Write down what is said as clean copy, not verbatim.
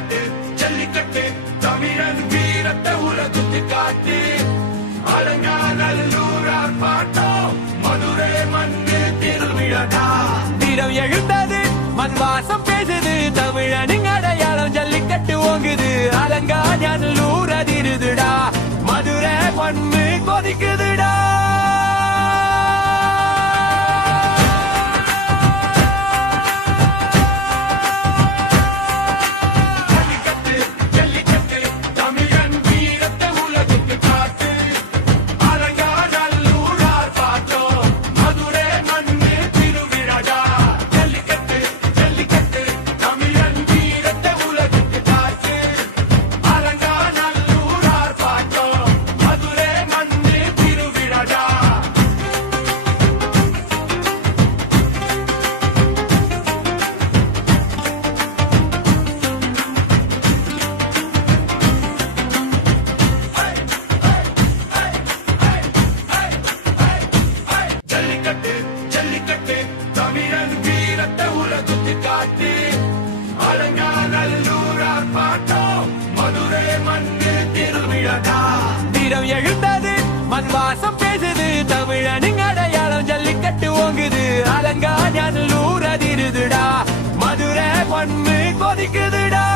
ஜல்லிக்கட்டு ஜல்லிக்கட்டு தமிழன் வீரத்தை உலகுத்து காட்டு அலங்காநல்லூரார் பாட்டம் மதுரை மண்ணு திருவிழா வீரம் எழுந்தது மண் வாசம் பேசுது தமிழனின் அடையாளம் ஜல்லிக்கட்டு ஓங்குது அலங்காநல்லூர் அதிருதுடா மதுரை மண்ணு கொதிக்குதுடா ஜல்லிக்கட்டு தமிழன் வீரத்தை உலகுத்து காட்டு அலங்காநல்லூரார் பாட்டம் மதுரை மண்ணு திருவிழா வீரம் எழுந்தது மண் வாசம் பேசுது தமிழனின் அடையாளம் ஜல்லிக்கட்டு ஓங்குது அலங்காநல்லூர் அதிருதுடா மதுரை மண்ணு கொதிக்குதுடா